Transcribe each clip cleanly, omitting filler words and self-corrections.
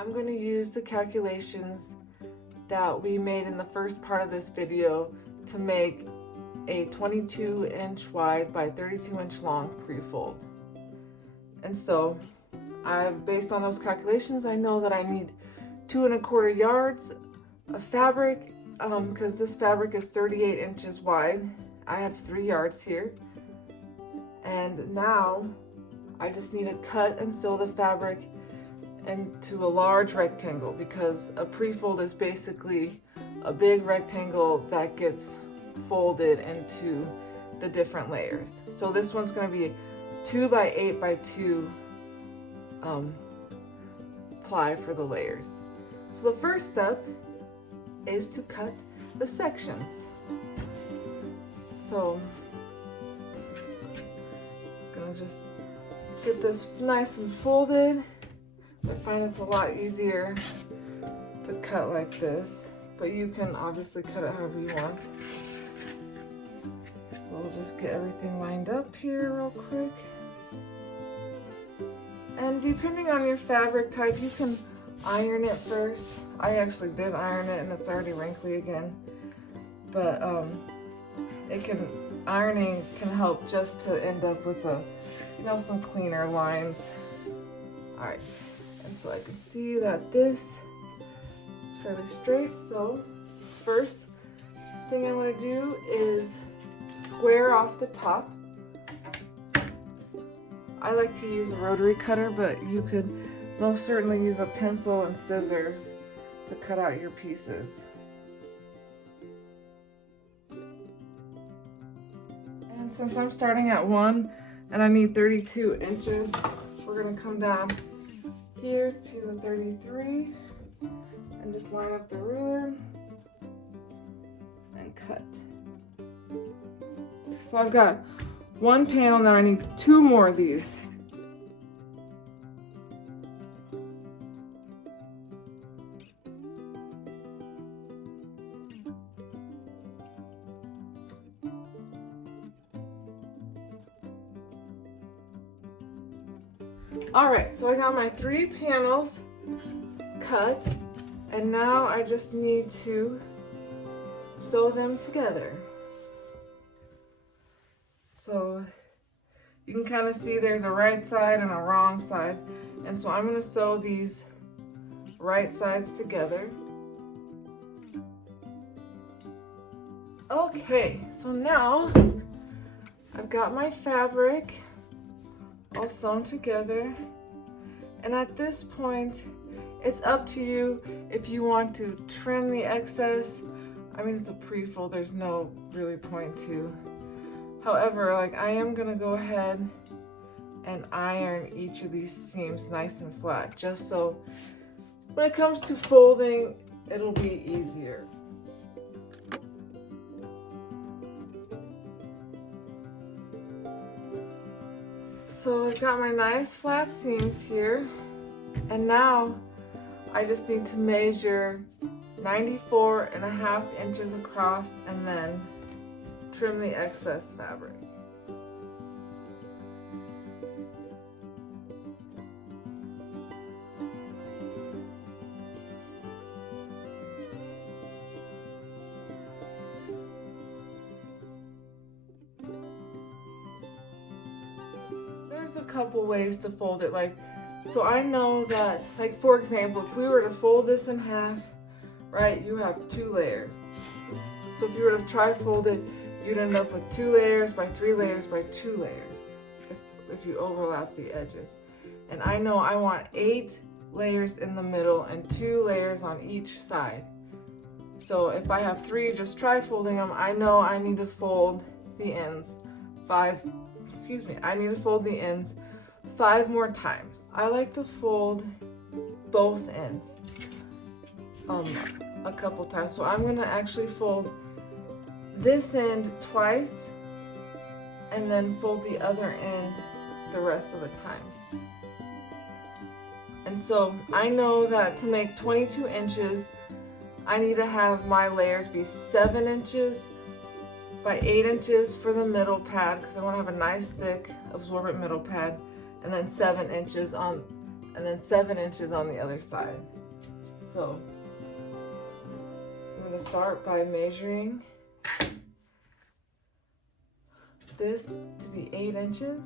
I'm going to use the calculations that we made in the first part of this video to make a 22-inch wide by 32-inch long pre-fold. And so based on those calculations, I know that I need 2 1/4 yards of fabric because this fabric is 38 inches wide. I have 3 yards here. And now I just need to cut and sew the fabric into a large rectangle, because a pre-fold is basically a big rectangle that gets folded into the different layers. So this one's going to be 2 by 8 by 2 ply for the layers. So the first step is to cut the sections. So I'm gonna just get this nice and folded. I find it's a lot easier to cut like this, but you can obviously cut it however you want. So we'll just get everything lined up here real quick. And depending on your fabric type, you can iron it first. I actually did iron it and it's already wrinkly again. But ironing can help just to end up with some cleaner lines. All right. And so I can see that this is fairly straight. So first thing I'm going to do is square off the top. I like to use a rotary cutter, but you could most certainly use a pencil and scissors to cut out your pieces. And since I'm starting at 1 and I need 32 inches, we're going to come down here to the 33 and just line up the ruler and cut. So I've got 1 panel, now I need 2 more of these. Alright, so I got my 3 panels cut, and now I just need to sew them together. So you can kind of see there's a right side and a wrong side, and so I'm going to sew these right sides together. Okay, so now I've got my fabric all sewn together, and at this point it's up to you if you want to trim the excess. I mean, it's a pre-fold, there's no really point to. However, I am gonna go ahead and iron each of these seams nice and flat, just so when it comes to folding, it'll be easier. So I've got my nice flat seams here, and now I just need to measure 94.5 inches across and then trim the excess fabric. There's a couple ways to fold it, so I know that, for example, if we were to fold this in half, right, you have 2 layers. So if you were to tri-fold it, you'd end up with 2 layers by 3 layers by 2 layers if you overlap the edges. And I know I want 8 layers in the middle and 2 layers on each side. So if I have 3 just tri-folding them, I know I need to fold the ends 5 more times. I like to fold both ends a couple times. So I'm gonna actually fold this end twice and then fold the other end the rest of the times. And so I know that to make 22 inches, I need to have my layers be 7 inches by 8 inches for the middle pad, because I want to have a nice thick absorbent middle pad, and then 7 inches on and then 7 inches on the other side. So I'm going to start by measuring this to be 8 inches.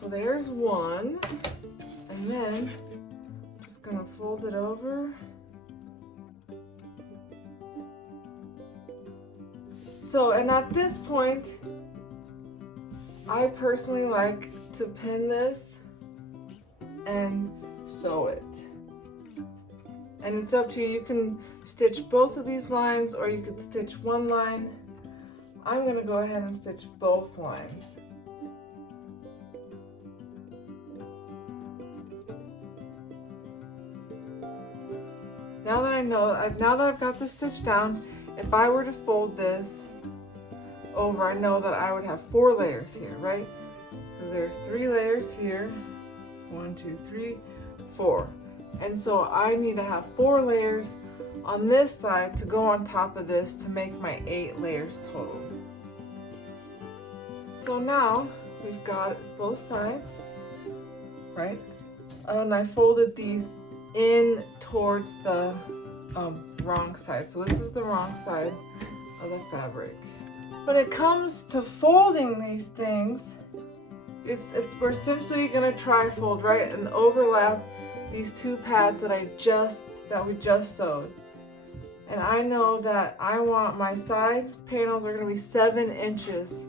So there's one, and then I'm just going to fold it over. So, and at this point, I personally like to pin this and sew it. And it's up to you. You can stitch both of these lines or you could stitch one line. I'm going to go ahead and stitch both lines. Now that I've got this stitched down, if I were to fold this over, I know that I would have 4 layers here, right? Because there's 3 layers here. 1, 2, 3, 4. And so I need to have 4 layers on this side to go on top of this to make my 8 layers total. So now we've got both sides, right? And I folded these in towards the wrong side. So this is the wrong side of the fabric. When it comes to folding these things, we're essentially going to tri-fold, right, and overlap these 2 pads that we just sewed. And I know that I want my side panels are going to be 7 inches.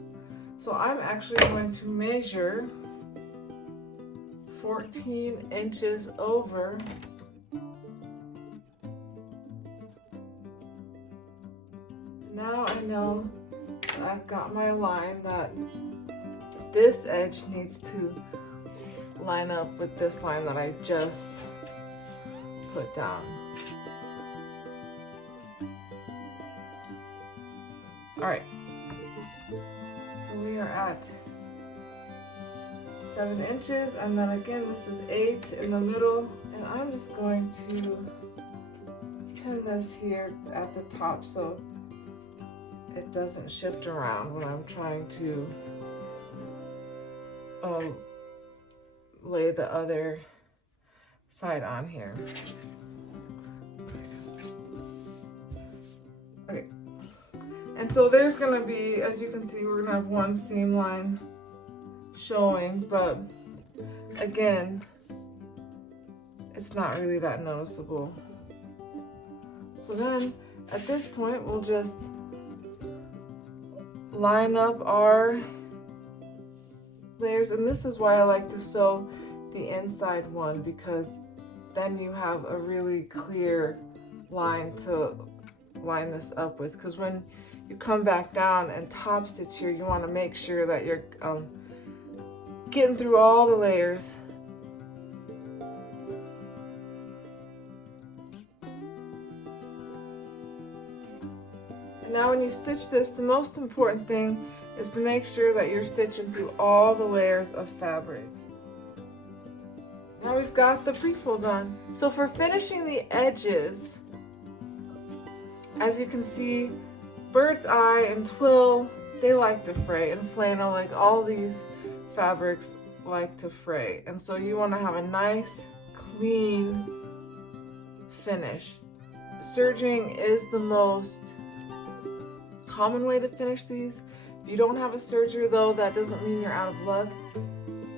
So I'm actually going to measure 14 inches over. Now I know that I've got my line that this edge needs to line up with this line that I just put down. All right, so we are at 7 inches, and then again this is 8 in the middle, and I'm just going to pin this here at the top so it doesn't shift around when I'm trying to lay the other side on here. Okay, and so there's gonna be, as you can see, we're gonna have one seam line showing, but again, it's not really that noticeable. So then at this point, we'll just line up our layers, and this is why I like to sew the inside one, because then you have a really clear line to line this up with, because when you come back down and top stitch here, you want to make sure that you're getting through all the layers. And now when you stitch this, the most important thing is to make sure that you're stitching through all the layers of fabric. Now we've got the pre-fold on. So for finishing the edges, as you can see, bird's eye and twill, they like to fray, and flannel, like all these fabrics, like to fray. And so you want to have a nice, clean finish. Serging is the most common way to finish these. If you don't have a serger though, that doesn't mean you're out of luck.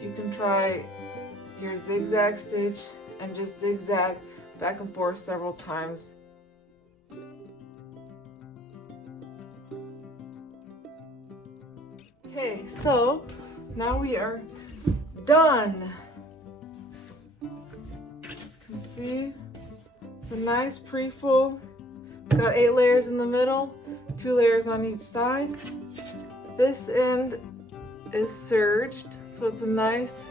You can try your zigzag stitch and just zigzag back and forth several times. Okay, so now we are done. You can see it's a nice pre-fold. It's got 8 layers in the middle, 2 layers on each side. This end is serged, so it's a nice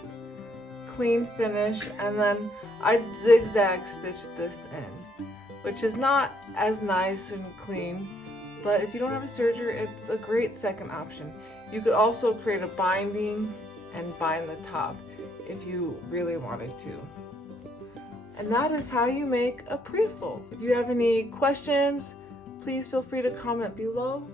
clean finish, and then I zigzag stitched this in, which is not as nice and clean, but if you don't have a serger, it's a great second option. You could also create a binding and bind the top if you really wanted to. And that is how you make a pre-fold. If you have any questions, please feel free to comment below.